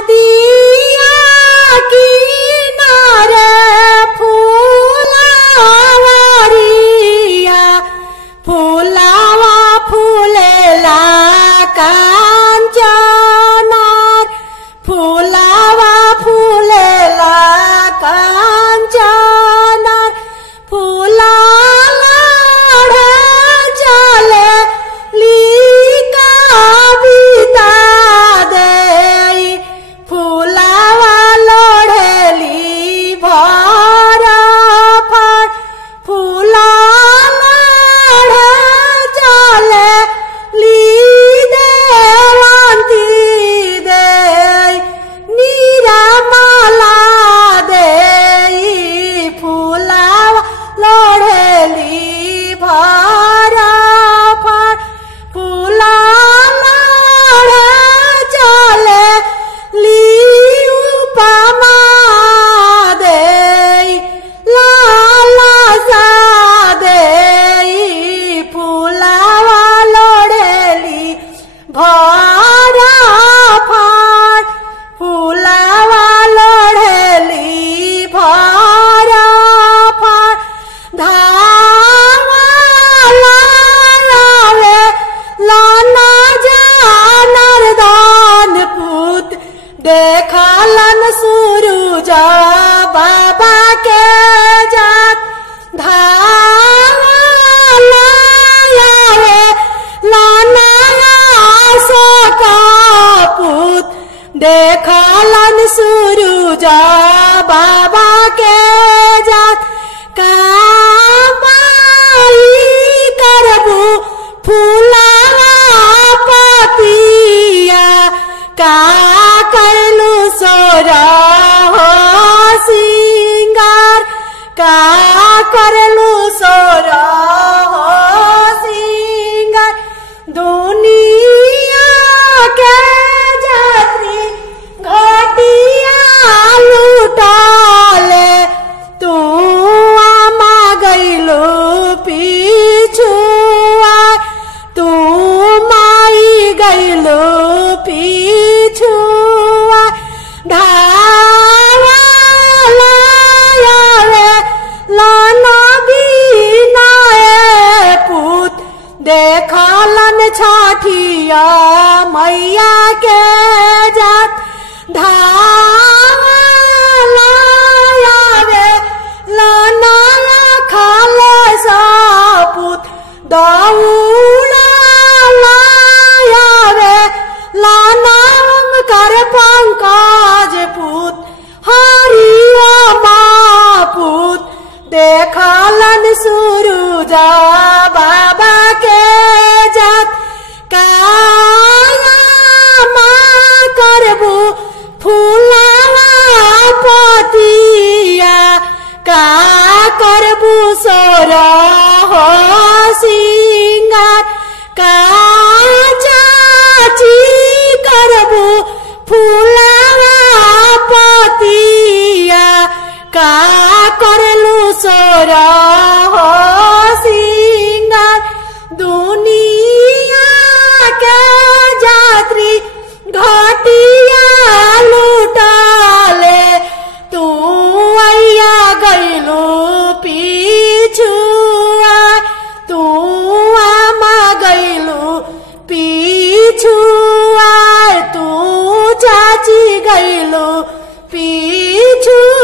नदिया किनारे फूलवरिया फूलावा फूलेला कांचनार फूलावा फूलेला कांचनार फूला चले लिका बिता दे फूलावा लोढ़ेली भरा फर फूला चले ली देवंती दे नीरा माला दे फूलावा लोढ़ेली भरा फर फूला चले ली उपमा दे लाला सा दे फूलावा लोढ़ेली भरा फर फूलावा लोढ़ेली भरा फर धावा लावे लाना जानर दान पुत देखलन सूरज बाबा के जात धावा लावे लाना सो का पुत देखलन सूरज बाबा के जात कामाई करबू फूलावा पतिया का करलू सोरा हो सिंगार का करलू सोरा हो सिंगार दुनिया के जात्री घटिया लूटाले तू आमा गईलो पीछुआ तू माई गईलो पीछुआ ढावा लावे लाना बीना पुत देखलन छाठिया मैया के जात धावा लावे लाना खाल सापुत दौड़ा लावे लाना कर पंकज पुत हरिया मापुत देखलन सूरज बाबा के जात काया माँ करबू फूलावा पतिया का करबू सोरा हो सिंगार का चाची करबू फूलावा पतिया का करलू सोरा हो सिंगार दुनिया के जात्री घटिया लूटाले तू अया गईलो पीछुआ तू आमा गईलो पीछुआ तू चाची गईलो पीछुआ